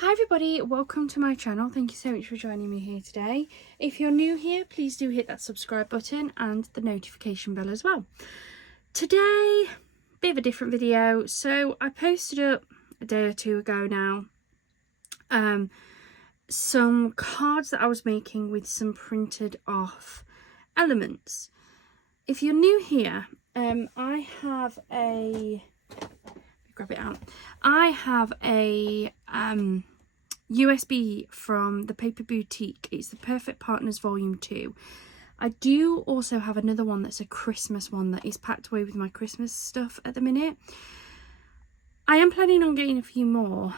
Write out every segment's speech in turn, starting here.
Hi everybody, welcome to my channel. Thank you so much for joining me here today. If you're new here, please do hit that subscribe button and the notification bell as well. Today, bit of a different video. So I posted up a day or two ago now some cards that I was making with some printed off elements. If you're new here, I have a USB from the Paper Boutique. It's the Perfect Partners Volume 2. I do also have another one that's a Christmas one that is packed away with my Christmas stuff at the minute. I am planning on getting a few more,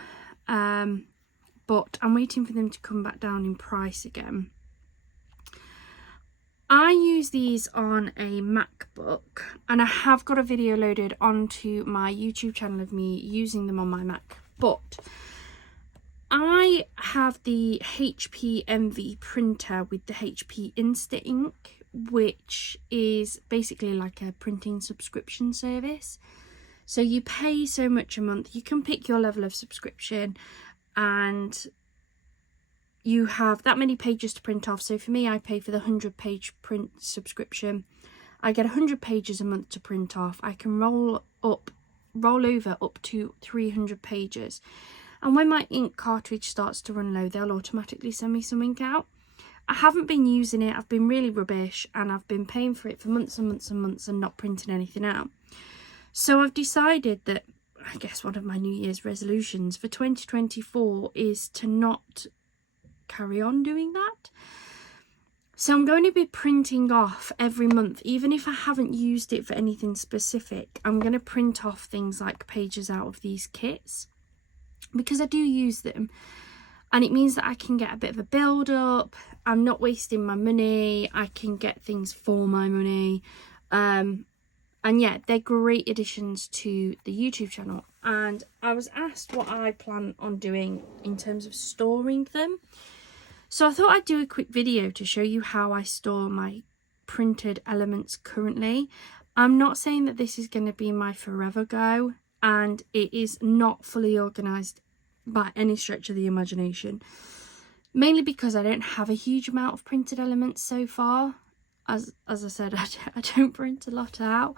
but I'm waiting for them to come back down in price again. I use these on a MacBook, and I have got a video loaded onto my YouTube channel of me using them on my Mac, but I have the HP Envy printer with the HP Insta Ink, which is basically like a printing subscription service. So you pay so much a month, you can pick your level of subscription, and you have that many pages to print off. So for me, I pay for the 100-page print subscription. I get 100 pages a month to print off. I can roll over up to 300 pages. And when my ink cartridge starts to run low, they'll automatically send me some ink out. I haven't been using it. I've been really rubbish, and I've been paying for it for months and months and months and not printing anything out. So I've decided that, I guess one of my New Year's resolutions for 2024 is to not carry on doing that. So I'm going to be printing off every month, even if I haven't used it for anything specific. I'm going to print off things like pages out of these kits, because I do use them, and it means that I can get a bit of a build up. I'm not wasting my money. I can get things for my money, and yeah, they're great additions to the YouTube channel. And I was asked what I plan on doing in terms of storing them, so I thought I'd do a quick video to show you how I store my printed elements currently. I'm not saying that this is going to be my forever go, and it is not fully organised by any stretch of the imagination, mainly because I don't have a huge amount of printed elements so far. As I said, I don't print a lot out,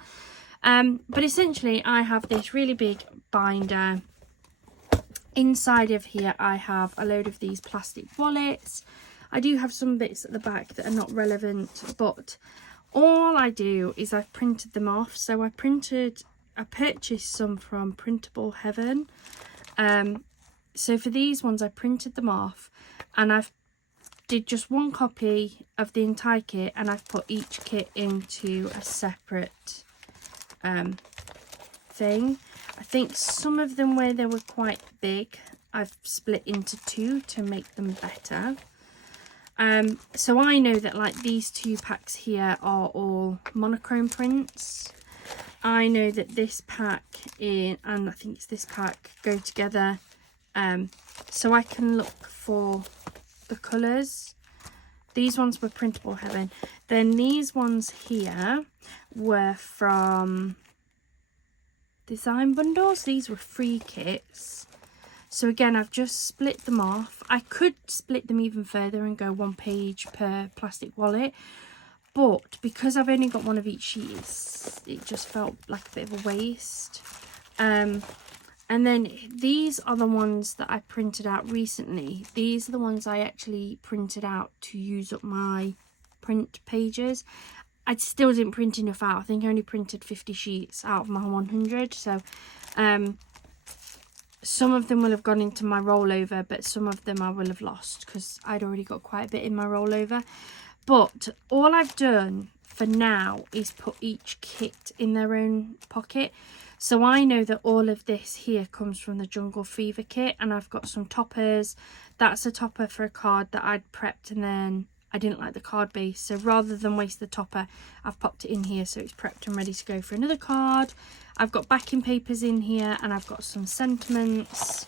but essentially I have this really big binder. Inside of here I have a load of these plastic wallets. I do have some bits at the back that are not relevant, but all I do is I've printed them off. So I purchased some from Printable Heaven. So for these ones I printed them off, and I've did just one copy of the entire kit, and I've put each kit into a separate thing. I think some of them, where they were quite big, I've split into two to make them better. So I know that like these two packs here are all monochrome prints. I know that this pack and I think it's this pack go together, so I can look for the colours. These ones were Printable Heaven. Then these ones here were from Design Bundles. These were free kits. So again, I've just split them off. I could split them even further and go 1 page per plastic wallet, but because I've only got one of each sheet, it just felt like a bit of a waste. And then these are the ones that I printed out recently. These are the ones I actually printed out to use up my print pages. I still didn't print enough out. I think I only printed 50 sheets out of my 100. So some of them will have gone into my rollover, but some of them I will have lost because I'd already got quite a bit in my rollover. But all I've done for now is put each kit in their own pocket. So I know that all of this here comes from the Jungle Fever kit, and I've got some toppers. That's a topper for a card that I'd prepped, and then I didn't like the card base, so rather than waste the topper, I've popped it in here so it's prepped and ready to go for another card. I've got backing papers in here, and I've got some sentiments.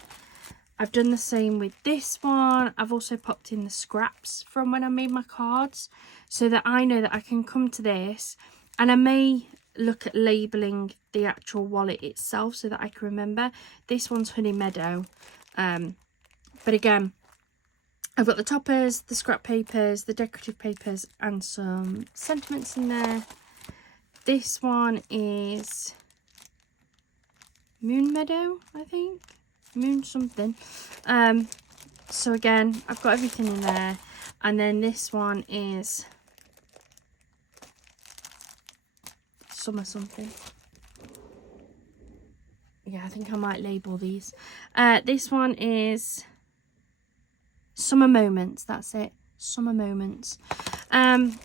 I've done the same with this one. I've also popped in the scraps from when I made my cards, so that I know that I can come to this, and I may look at labelling the actual wallet itself so that I can remember. This one's Honey Meadow, But again, I've got the toppers, the scrap papers, the decorative papers, and some sentiments in there. This one is Moon Meadow, I think. Moon something. So again, I've got everything in there. And then this one is Summer something. Yeah, I think I might label these. This one is Summer Moments. That's it. Summer Moments. And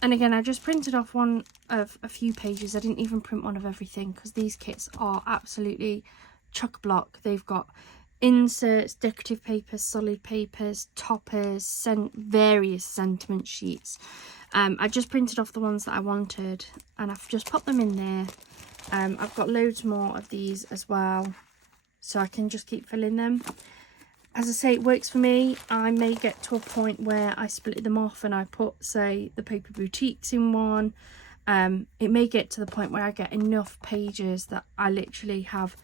again, I just printed off one of a few pages. I didn't even print one of everything because these kits are absolutely chock-a-block. They've got inserts, decorative papers, solid papers, toppers, various sentiment sheets. I just printed off the ones that I wanted and I've just popped them in there. I've got loads more of these as well, so I can just keep filling them. As I say, it works for me. I may get to a point where I split them off and I put, say, the Paper Boutiques in one. It may get to the point where I get enough pages that I literally have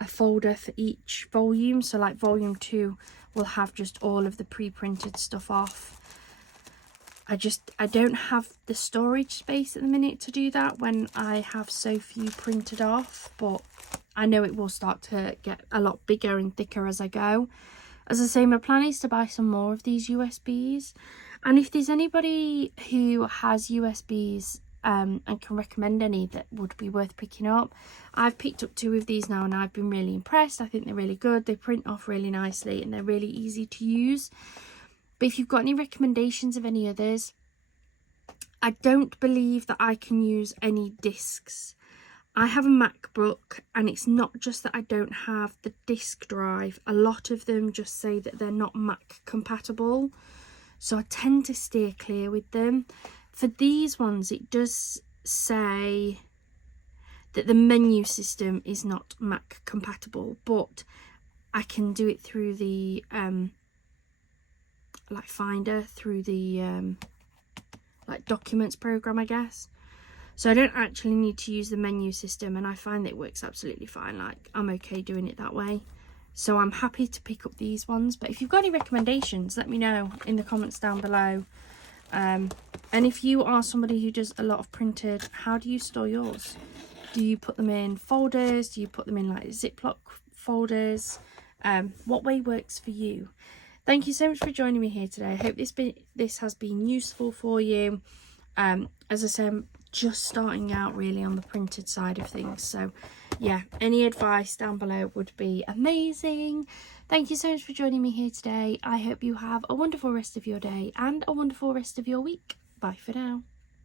a folder for each volume. So like volume 2 will have just all of the pre-printed stuff off. I don't have the storage space at the minute to do that when I have so few printed off, but I know it will start to get a lot bigger and thicker as I go. As I say, my plan is to buy some more of these USBs, and if there's anybody who has USBs and can recommend any that would be worth picking up, I've picked up 2 of these now and I've been really impressed. I think they're really good, they print off really nicely and they're really easy to use. But if you've got any recommendations of any others, I don't believe that I can use any discs. I have a MacBook and it's not just that I don't have the disk drive. A lot of them just say that they're not Mac compatible. So I tend to steer clear with them. For these ones, it does say that the menu system is not Mac compatible, but I can do it through the like Finder, through the like documents program, I guess. So I don't actually need to use the menu system, and I find that it works absolutely fine. Like, I'm okay doing it that way. So I'm happy to pick up these ones. But if you've got any recommendations, let me know in the comments down below. And if you are somebody who does a lot of printed, how do you store yours? Do you put them in folders? Do you put them in like Ziploc folders? What way works for you? Thank you so much for joining me here today. I hope this has been useful for you. As I said, I'm just starting out really on the printed side of things. So yeah, any advice down below would be amazing. Thank you so much for joining me here today. I hope you have a wonderful rest of your day and a wonderful rest of your week. Bye for now.